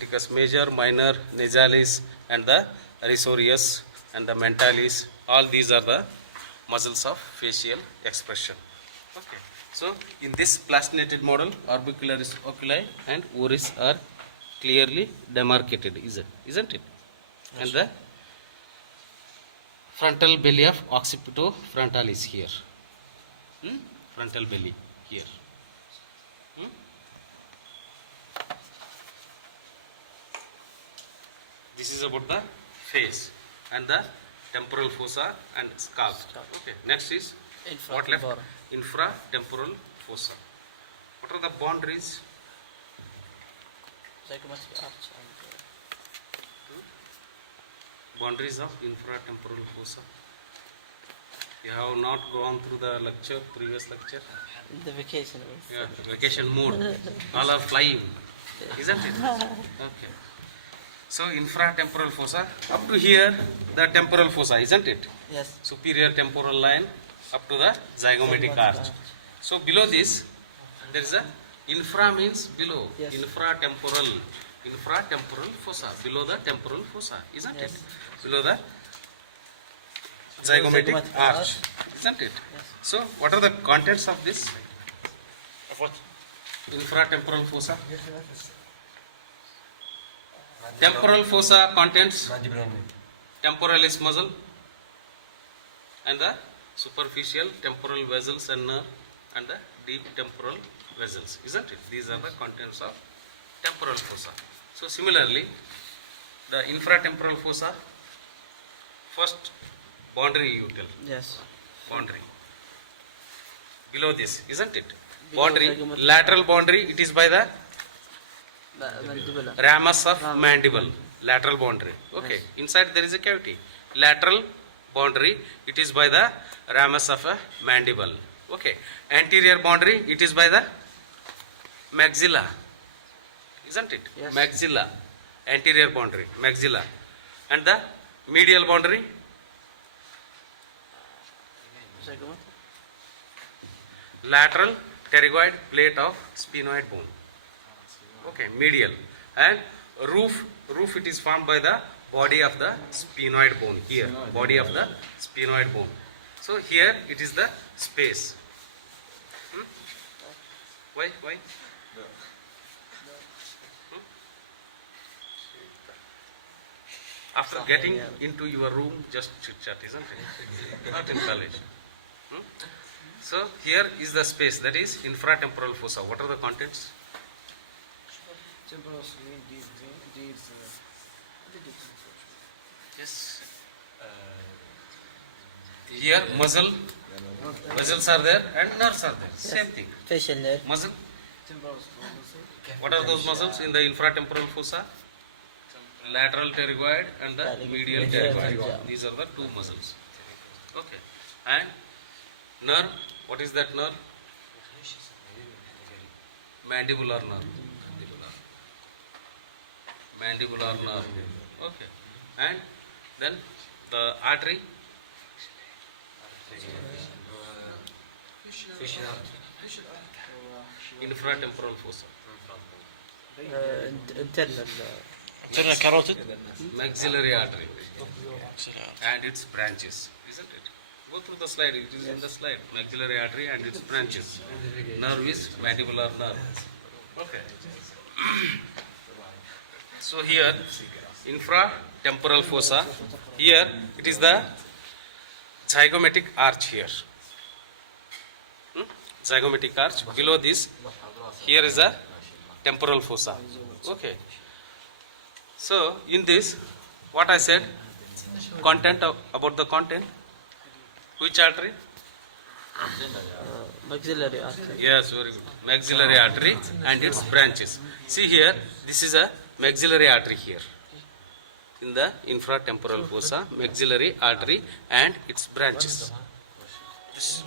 Because major, minor, nasalis, and the risorius and the mentalis, all these are the muscles of facial expression. Okay. So in this plastinated model, orbicularis oculi and oris are clearly demarcated, isn't it? Yes. And the frontal belly of occipito frontalis here. Frontal belly here. This is about the face and the temporal fossa and scalp. Okay. Next is what left? Infratemporal fossa. What are the boundaries? Boundaries of infratemporal fossa. You have not gone through the lecture, previous lecture? The vacation. Yeah, vacation mode. All are flying, isn't it? Okay. So infratemporal fossa, up to here, the temporal fossa, isn't it? Yes. Superior temporal line up to the zygomatic arch. So below this, there is a infra means below. Yes. Infratemporal fossa, below the temporal fossa, isn't it? Below the zygomatic arch, isn't it? Yes. So what are the contents of this? What? Infratemporal fossa. Temporal fossa contents temporalis muscle and the superficial temporal vessels and nerve and the deep temporal vessels, isn't it? These are the contents of temporal fossa. So similarly, the infratemporal fossa, first boundary you tell. Yes. Boundary. Below this, isn't it? Boundary, lateral boundary, it is by the ramus of mandible, lateral boundary. Okay. Yes. Inside there is a cavity. Lateral boundary, it is by the ramus of a mandible. Okay. Anterior boundary, it is by the maxilla, isn't it? Yes. Maxilla. Anterior boundary, maxilla. And the medial boundary? Lateral pterygoid plate of sphenoid bone. Okay, medial. And roof it is formed by the body of the sphenoid bone here, body of the sphenoid bone. So here it is the space. Why? After getting into your room, just chit chat, isn't it? Not in college. So here is the space, that is infratemporal fossa. What are the contents? Yes. Here muscles are there and nerves are there. Same thing. Facial nerve. Muscle. What are those muscles in the infratemporal fossa? Lateral pterygoid and the medial pterygoid. These are the two muscles. Okay. And nerve. What is that nerve? Mandibular nerve. Mandibular nerve. Okay. And then the artery. Infratemporal fossa. Internal carotid. Maxillary artery. And its branches. Isn't it? Go through the slide. It is in the slide. Maxillary artery and its branches. Nerve is mandibular nerve. Okay. So here, infratemporal fossa. Here it is the zygomatic arch here. Zygomatic arch. Below this, here is a temporal fossa. Okay. So in this, what I said, about the content. Which artery? Maxillary artery. Yes, very good. Maxillary artery and its branches. See here, this is a maxillary artery here. In the infratemporal fossa, maxillary artery and its branches. Yes.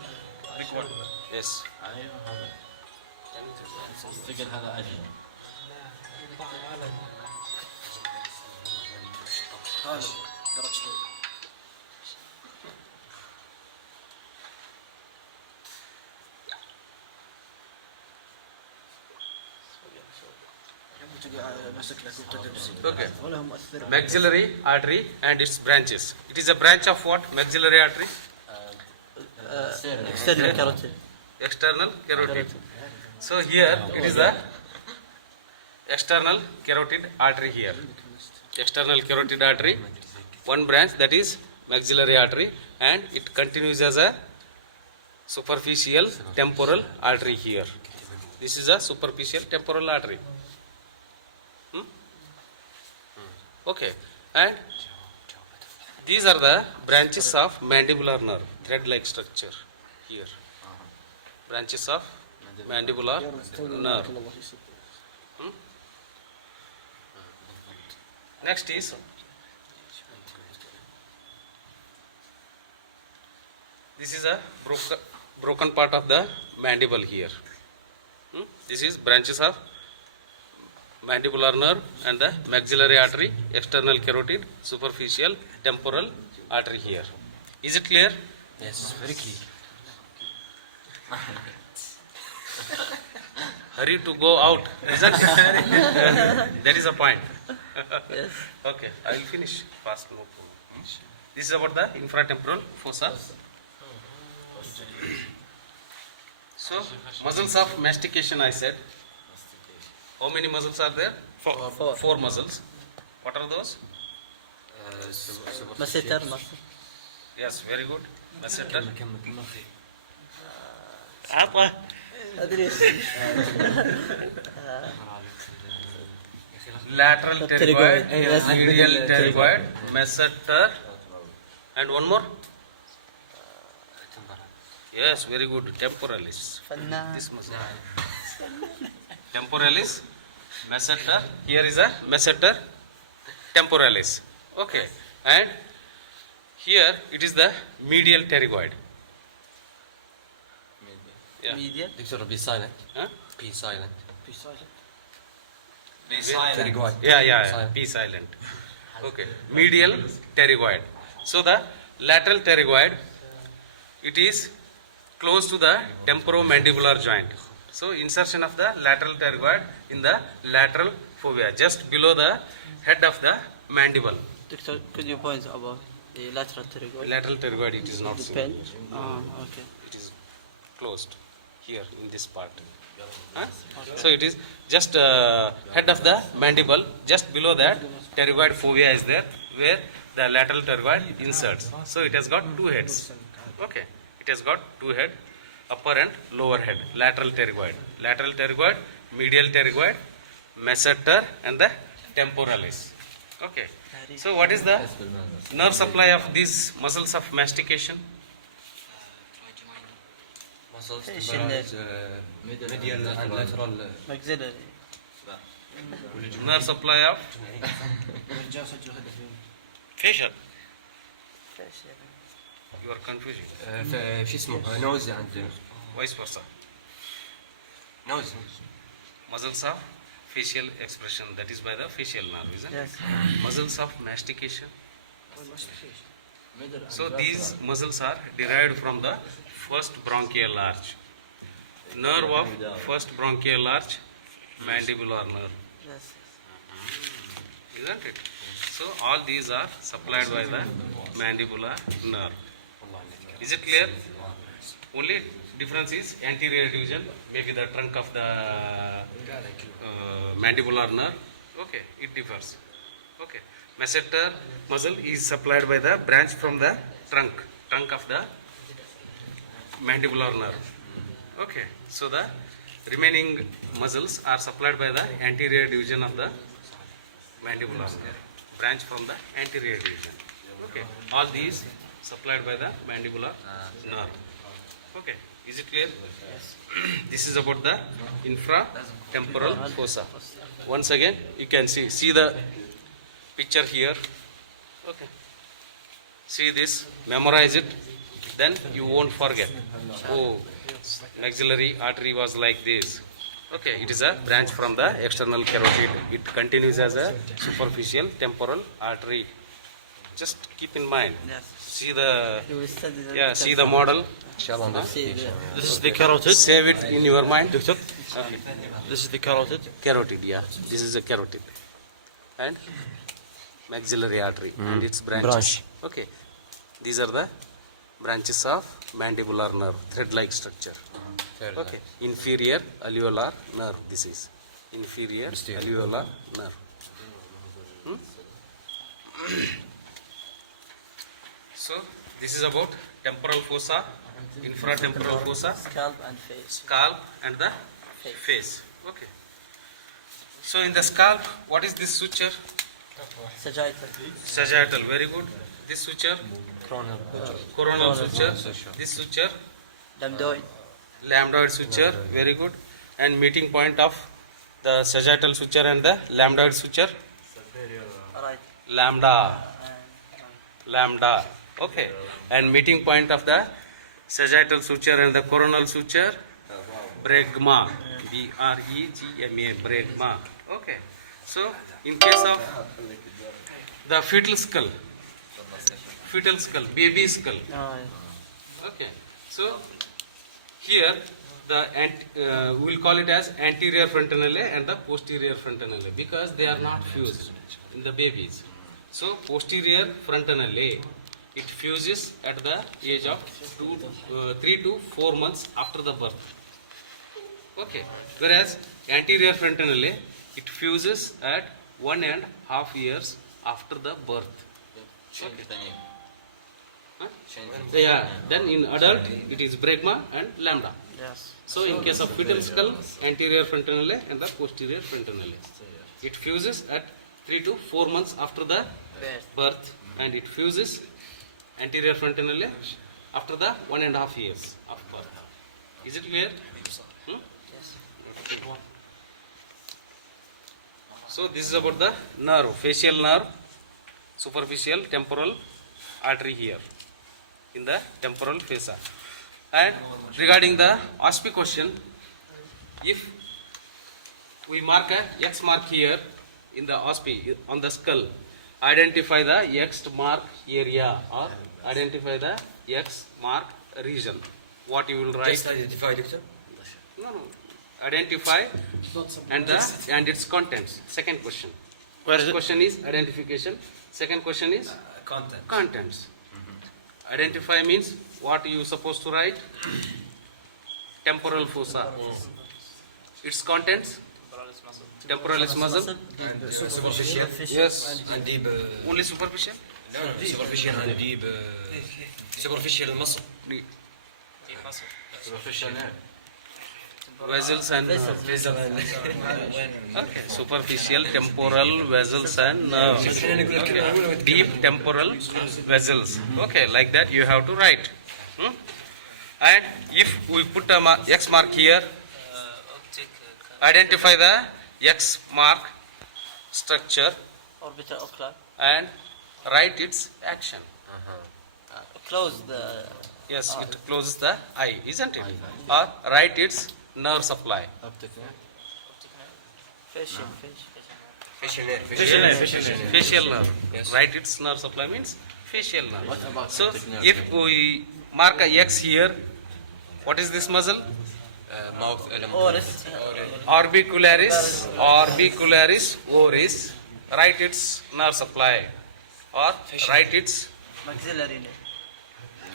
Okay. Maxillary artery and its branches. It is a branch of what? Maxillary artery? external carotid. External carotid. So here it is the external carotid artery here. External carotid artery, one branch, that is maxillary artery, and it continues as a superficial temporal artery here. This is a superficial temporal artery. Okay, and these are the branches of mandibular nerve, thread-like structure here. Branches of mandibular nerve. Next is this is a broken part of the mandible here. This is branches of mandibular nerve and the maxillary artery, external carotid, superficial temporal artery here. Is it clear? Yes, very clear. Hurry to go out, isn't it? That is a point. Yes. Okay, I will finish fast. No problem. This is about the infratemporal fossa. So, muscles of mastication, I said. How many muscles are there? Four muscles. What are those? Masseter muscle. Yes, very good. Masseter. أدري Lateral pterygoid, Yes. medial pterygoid, masseter, and one more. Yes, very good. Temporalis. فنان. This muscle. Temporalis, masseter. Here is a masseter temporalis. Okay, and here it is the medial pterygoid. Yeah. Medial. Doctor, be silent. Huh? Be silent. Pterygoid. Yeah. Be silent. Okay. Medial pterygoid. So the lateral pterygoid, it is close to the temporomandibular joint. So insertion of the lateral pterygoid in the lateral fovea, just below the head of the mandible. Doctor, could you point about the lateral pterygoid? Lateral pterygoid, it is not The seen. pen. Okay. It is closed here in this part. Huh? So it is just head of the mandible, just below that pterygoid fovea is there, where the lateral pterygoid inserts. So it has got two heads. Okay, it has got two head, upper and lower head, lateral pterygoid, medial pterygoid, masseter, and the temporalis. Okay. So what is the nerve supply of these muscles of mastication? Muscles, Facial medial and lateral. Maxillary. Nerve supply of facial. You are confusing. شو اسمه نوز عند Vice versa. نوز. Muscles of facial expression, that is by the facial nerve, isn't it? Yes. Muscles of mastication. So these muscles are derived from the first bronchial arch. Nerve of first bronchial arch, mandibular nerve, Yes. isn't it? So all these are supplied by the mandibular nerve. Is it clear? Only difference is anterior division, maybe the trunk of the mandibular nerve. Okay, it differs. Okay, masseter muscle is supplied by the branch from the trunk of the mandibular nerve. Okay, so the remaining muscles are supplied by the anterior division of the mandibular nerve, branch from the anterior division. Okay, all these supplied by the mandibular nerve. Okay, is it clear? Yes. This is about the infratemporal fossa. Once again, you can see the picture here. Okay, see this, memorize it, then you won't forget. Oh, maxillary artery was like this. Okay, it is a branch from the external carotid. It continues as a superficial temporal artery. Just keep in mind. Yes. See the You will study the see the model. إن شاء الله See the This is the carotid. Save it in your mind. Doctor, This is the carotid. Carotid, yeah. This is a carotid. And maxillary artery and its branches. Branch. Okay. These are the branches of mandibular nerve, thread-like structure. Okay. Inferior alveolar nerve. This is inferior alveolar nerve. So this is about temporal fossa, infratemporal fossa, Scalp and face. scalp, and the face. Okay. So in the scalp, what is this suture? Sagittal. Sagittal. Very good. This suture, Coronal. coronal suture. This suture, Lambdoid. lambdoid suture. Very good. And meeting point of the sagittal suture and the lambdoid suture, Right. lambda. And Lambda. Okay. And meeting point of the sagittal suture and the coronal suture, bregma. B-R-E-G-M-A. Bregma. Okay. So in case of the fetal skull, baby skull. Okay. So here the we will call it as anterior frontanelle and the posterior frontanelle because they are not fused in the babies. So posterior frontanelle, it fuses at the age of 3 to 4 months after the birth. Okay. Whereas anterior frontanelle, it fuses at 1.5 years after the birth. Huh? Yeah. Then in adult, it is bregma and lambda. yes. So in case of fetal skull, anterior frontanelle and the posterior frontanelle, it fuses at 3 to 4 months after the Best. birth, and it fuses anterior frontanelle after the 1.5 years of birth. Is it clear? Hmm? Yes. So this is about the nerve, facial nerve, superficial temporal artery here in the temporal fossa. And regarding the OSPI question, if we mark a X mark here in the OSPI on the skull, identify the X mark area or identify the X mark region. What you will write? Just identify, doctor. No. Identify and its contents. Second question. Where is First it? question is identification. Second question is Content. contents. Identify means what you supposed to write? Temporal fossa. Its contents? Temporalis muscle. And superficial. Yes. And deep. Only superficial? No, superficial and deep. Superficial muscle. Superficial nerve. Vessels and Vessel and. okay. Superficial, temporal, vessels and nerves. Okay. Deep temporal vessels. Okay, like that you have to write. And if we put a X mark here, identify the X mark structure Orbital ocular. and write its action. Close the. Yes, it closes the eye, isn't it? Or write its nerve supply. Facial. Facial nerve. Facial nerve. Yes. Write its nerve supply means facial nerve. So if we mark a X here, what is this muscle? Mouth. Oris. Orbicularis oris. Write its nerve supply or write its Maxillary nerve.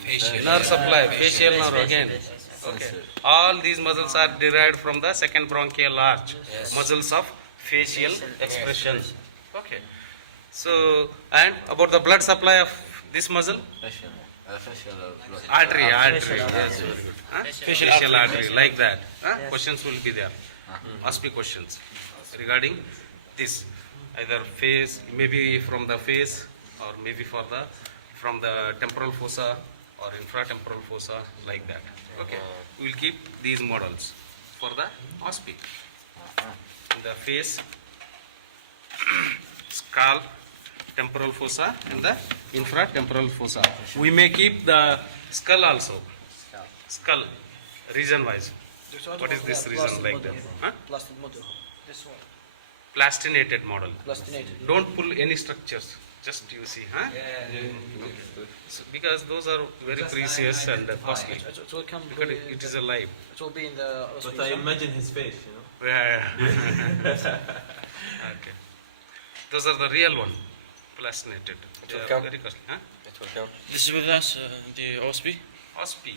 Facial. nerve supply, facial nerve again. Okay. All these muscles are derived from the second bronchial arch, Yes. muscles of facial expression. Okay. So, and about the blood supply of this muscle? Artery. Yes, very good. Huh? Facial artery, like that. Huh? Yes. Questions will be there. OSPI questions regarding this. Either face, maybe from the face, or maybe from the temporal fossa or infratemporal fossa, like that. Okay. We will keep these models for the OSPI. In the face, scalp, temporal fossa, and the infratemporal fossa. We may keep the skull also. Skull, region wise. What is this region like that? Huh? Plastic model. This one. Plastinated model. Plastinated. Don't pull any structures. Just you see, huh? So, because those are very precious and costly. So it can be, Because it is alive. it will be in the But I imagine his face, you know. Yeah. Okay. Those are the real one, plastinated. They will are come. very costly, huh? It will come. This is with us, the OSP. OSP.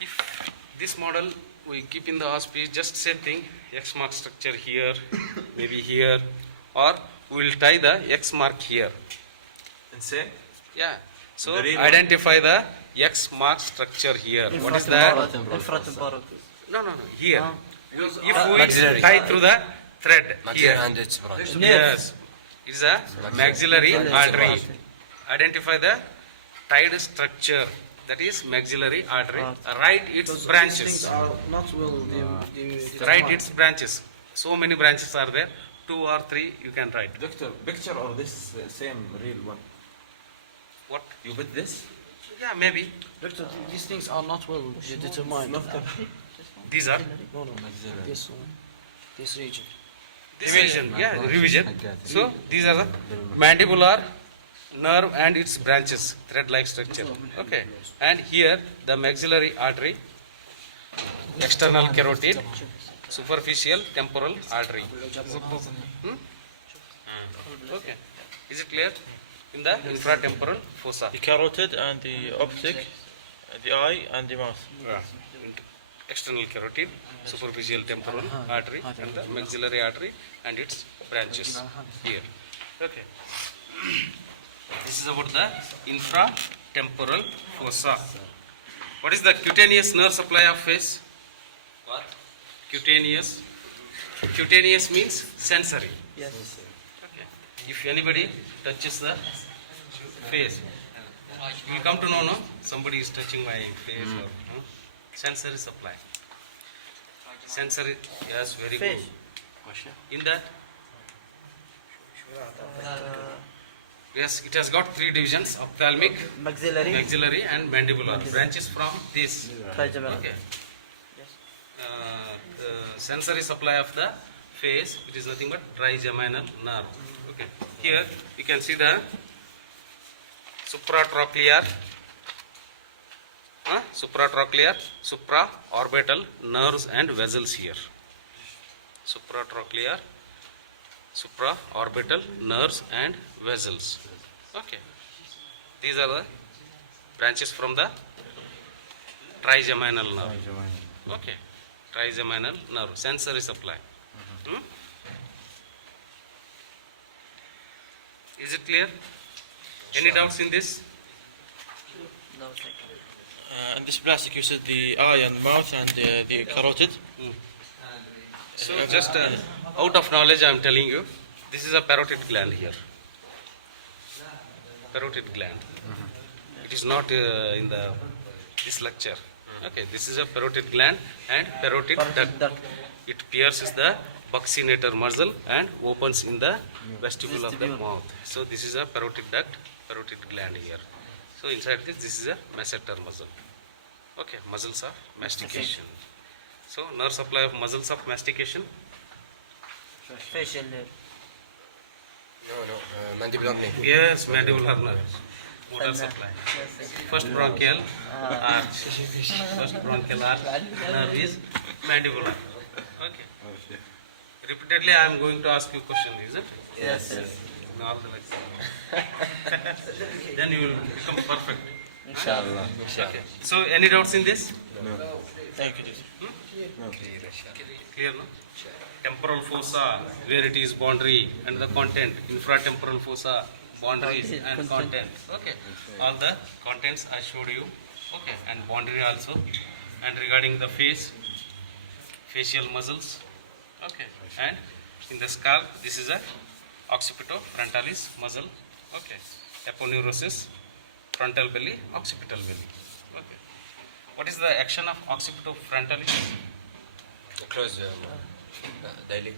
If this model we keep in the OSP, just same thing, X mark structure here, maybe here, or we will tie the X mark here. And say, Yeah. So The real one. identify the X mark structure here. What is that? Infratemporal. No. Here. Ah. If we Maxillary. tie through the thread Maxillary here. and its branch. Yes. It is a maxillary artery. Identify the tied structure. That is maxillary artery. Write its branches. These things are not well. Write its branches. So many branches are there. 2 or 3 you can write. doctor, picture or this same real one? What? You bet this? Yeah, maybe. Doctor, these things are not well determined. These are No. This one, this region. this revision. Yeah, revision. So these are the mandibular nerve and its branches, thread-like structure. Okay. And here the maxillary artery, external carotid, superficial temporal artery. Okay. Is it clear? In the infratemporal fossa. The carotid and the optic, the eye and the mouth. External carotid, superficial temporal artery, and the maxillary artery and its branches here. Okay. This is about the infratemporal fossa. What is the cutaneous nerve supply of face? What? Cutaneous. Cutaneous means sensory. Yes. Okay. If anybody touches the face, you will come to know, no? Somebody is touching my face or sensory supply. Sensory, yes, very good. In that, yes, it has got 3 divisions: ophthalmic, Maxillary. maxillary, and mandibular. Branches from this. Trigeminal. Okay. The sensory supply of the face, it is nothing but trigeminal nerve. Okay. Here you can see the supratrochlear, supraorbital nerves and vessels here. Supratrochlear, supraorbital nerves and vessels. Okay. These are the branches from the trigeminal nerve. Okay. Trigeminal nerve, sensory supply. Is it clear? Any doubts in this? No, thank you. And this plastic, you said the eye and mouth and the carotid. So just out of knowledge I am telling you, this is a parotid gland here. Parotid gland. It is not in this lecture. Okay, this is a parotid gland and parotid duct. It pierces the buccinator muscle and opens in the vestibule of the mouth. So this is a parotid duct, parotid gland here. So inside this is a masseter muscle. Okay, muscles of mastication. So nerve supply of muscles of mastication. Facial nerve. No, mandibular nerve. Yes, mandibular nerve. Motor supply. Yes. First bronchial arch. First bronchial arch nerve is mandibular. Okay. Repeatedly I am going to ask you question, is it? Yes. Yes. In all the lectures. Then you will become perfect. Inshallah. Okay. So any doubts in this? Thank you. Clear, no? Temporal fossa, where it is boundary, and the content. Infratemporal fossa, boundaries and content. Okay. All the contents I showed you. Okay. And boundary also. And regarding the face, facial muscles. Okay. And in the scalp, this is a occipitofrontalis muscle. Okay. Aponeurosis, frontal belly, occipital belly. Okay. What is the action of occipitofrontalis? Close daily.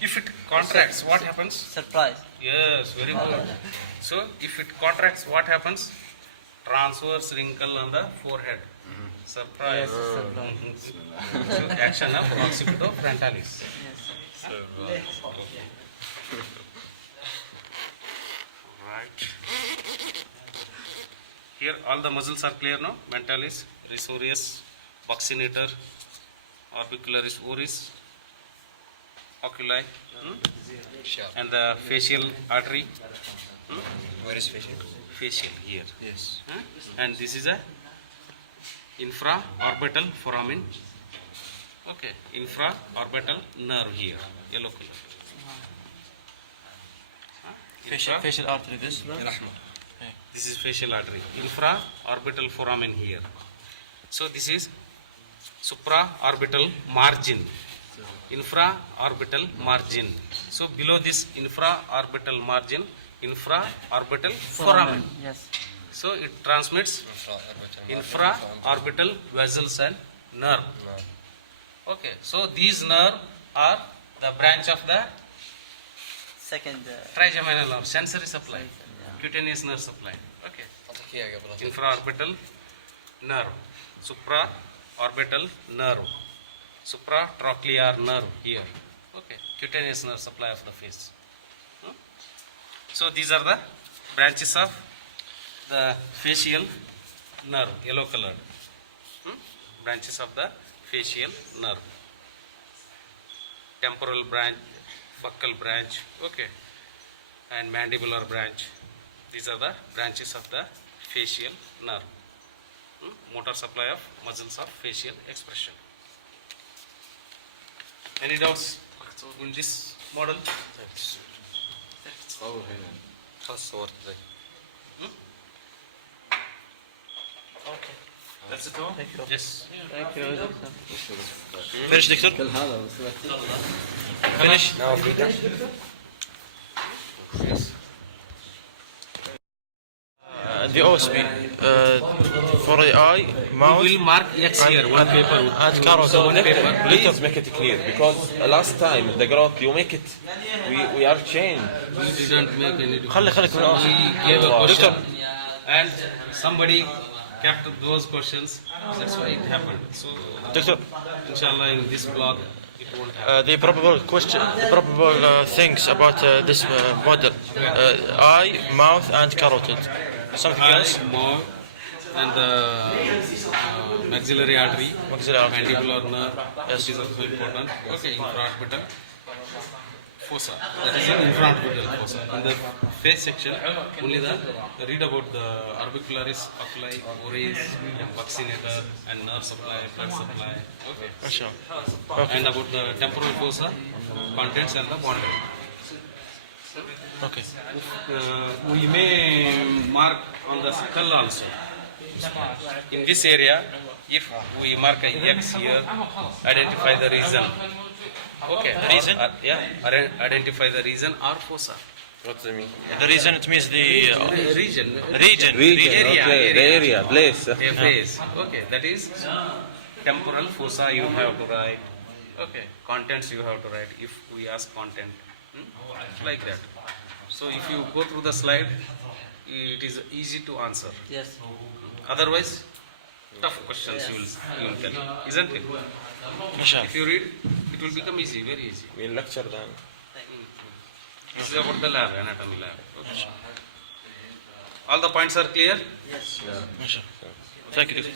If it contracts, what happens? Surprise. Yes, very good. So, if it contracts, what happens? Transverse wrinkle on the forehead. Surprise. Yes, surprise. So, action of occipitofrontalis. Yes. Right. Here all the muscles are clear now. Mentalis, risorius, buccinator, orbicularis oris, oculi, Sure. and the facial artery. Where is facial? Facial here. Yes. And this is a infraorbital foramen. Okay, infraorbital nerve here, yellow color. Facial artery this. This is facial artery. Infraorbital foramen here. So this is supraorbital margin. Infraorbital margin. So below this infraorbital margin, infraorbital foramen. Yes. So it transmits infraorbital vessels and nerve. Okay, so these nerve are the branch of the Second. trigeminal nerve, sensory supply, cutaneous nerve supply. Okay, أعطيك إياه قبل. infraorbital nerve, supraorbital nerve, supratrochlear nerve here. Okay, cutaneous nerve supply of the face. So these are the branches of the facial nerve, yellow colored. Branches of the facial nerve. Temporal branch, buccal branch, okay, and mandibular branch. These are the branches of the facial nerve. Motor supply of muscles of facial expression. Any doubts in this model? خلاص صورت زي. Okay. That's it all? Thank you. Yes. Thank you, doctor. Finish, doctor. كل هذا وصلت. Finish. Now Frida. Yes. The OSP for the eye, We mouth, will mark X here, one paper. and carrot. One paper. Please make it clear because last time the growth you make it, we are changed. We didn't make any difference. خليك من الآخر. We gave a question Doctor. and somebody kept those questions. That's why it happened. So, Doctor, inshallah, in this blog, it won't happen. the probable things about this model, eye, mouth, and carotid. Something else? Eye, mouth, and the maxillary artery, Maxillary artery. mandibular nerve, Yes. which is also important. Okay, infraorbital fossa. That is in infraorbital fossa. In the face section, only read about the orbicularis, oculi, oris, buccinator, and nerve supply, blood supply. Okay. MashaAllah. And about the temporal fossa, contents and the boundary. Okay. We may mark on the skull also. In this area, if we mark a X here, identify the reason. Okay. The reason? Identify the reason or fossa. What does it mean? The reason it means the Region. region. Area, okay, area. the area, place. A phase. Okay, that is temporal fossa you have to write. Okay, contents you have to write if we ask content. Like that. So if you go through the slide, it is easy to answer. Yes. Otherwise, tough questions you will tell, isn't it? MashaAllah. If you read, it will become easy, very easy. We'll lecture then. This is about the lab, anatomy lab. Okay. All the points are clear? Yes. MashaAllah. Thank you, doctor.